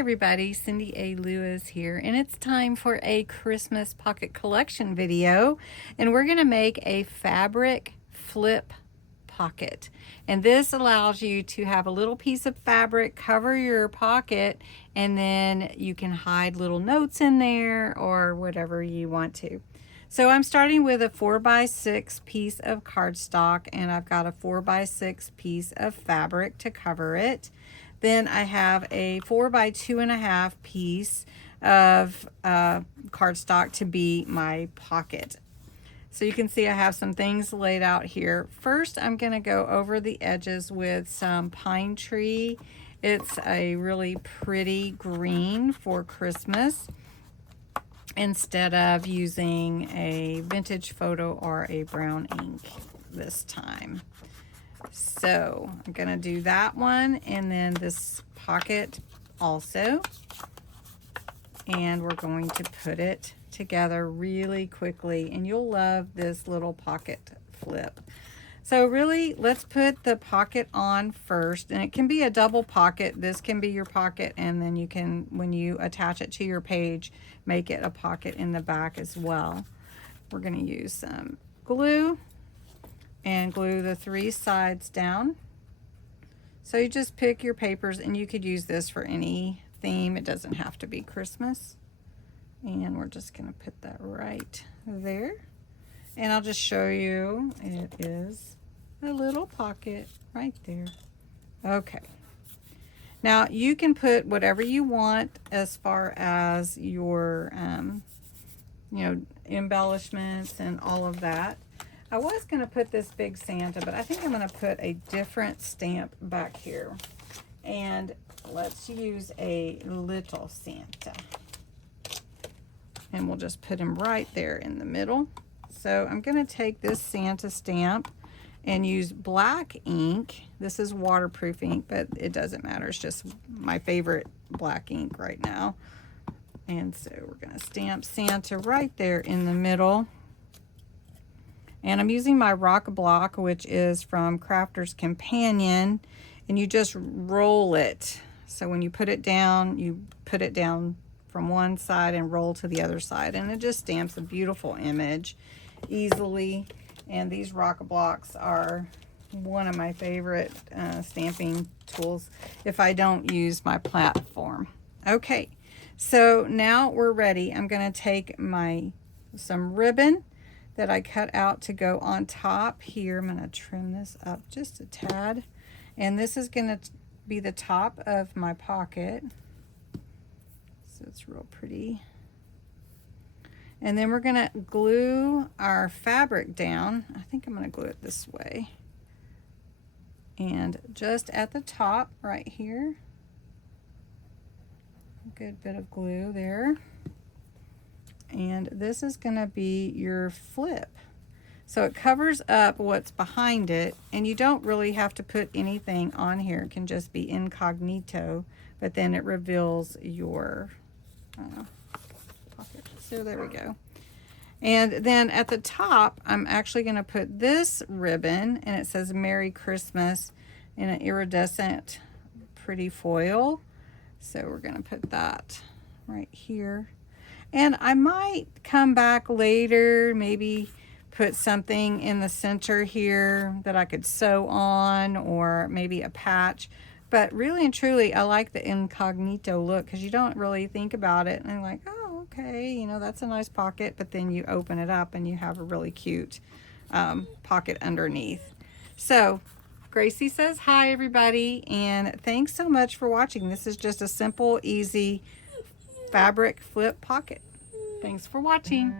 everybody, Cindy A. Lewis here, and it's time for a Christmas pocket collection video, and we're going to make a fabric flip pocket. And this allows you to have a little piece of fabric cover your pocket, and then you can hide little notes in there or whatever you want to. So I'm starting with a 4x6 piece of cardstock, and I've got a 4x6 piece of fabric to cover it. Then I have a 4x2.5 piece of cardstock to be my pocket. So you can see I have some things laid out here. First, I'm going to go over the edges with some pine tree. It's a really pretty green for Christmas, instead of using a vintage photo or a brown ink this time. So I'm going to do that one, and then this pocket also, and we're going to put it together really quickly, and you'll love this little pocket flip. So really, let's put the pocket on first, and it can be a double pocket. This can be your pocket, and then you can, when you attach it to your page, make it a pocket in the back as well. We're going to use some glue and glue the 3 sides down. So you just pick your papers, and you could use this for any theme. It doesn't have to be Christmas. And we're just going to put that right there. And I'll just show you, it is a little pocket right there. Okay. Now you can put whatever you want as far as your, embellishments and all of that. I was going to put this big Santa, but I think I'm going to put a different stamp back here. And let's use a little Santa. And we'll just put him right there in the middle. So I'm going to take this Santa stamp and use black ink. This is waterproof ink, but it doesn't matter. It's just my favorite black ink right now. And so we're going to stamp Santa right there in the middle. And I'm using my rock block, which is from Crafter's Companion, and you just roll it. So when you put it down from one side and roll to the other side, and it just stamps a beautiful image easily. And these rock blocks are one of my favorite stamping tools if I don't use my platform. Okay, so now we're ready. I'm going to take some ribbon that I cut out to go on top here. I'm going to trim this up just a tad, and this is going to be the top of my pocket. So it's real pretty. And then we're going to glue our fabric down. I think I'm going to glue it this way. And just at the top right here, a good bit of glue there. And this is going to be your flip. So it covers up what's behind it, and you don't really have to put anything on here. It can just be incognito, but then it reveals your pocket. So there we go. And then at the top, I'm actually going to put this ribbon, and it says Merry Christmas in an iridescent pretty foil. So we're going to put that right here. And I might come back later, maybe put something in the center here that I could sew on, or maybe a patch. But really and truly, I like the incognito look, because you don't really think about it. And I'm like, oh, okay, that's a nice pocket. But then you open it up and you have a really cute pocket underneath. So Gracie says hi, everybody. And thanks so much for watching. This is just a simple, easy fabric flip pocket. Thanks for watching.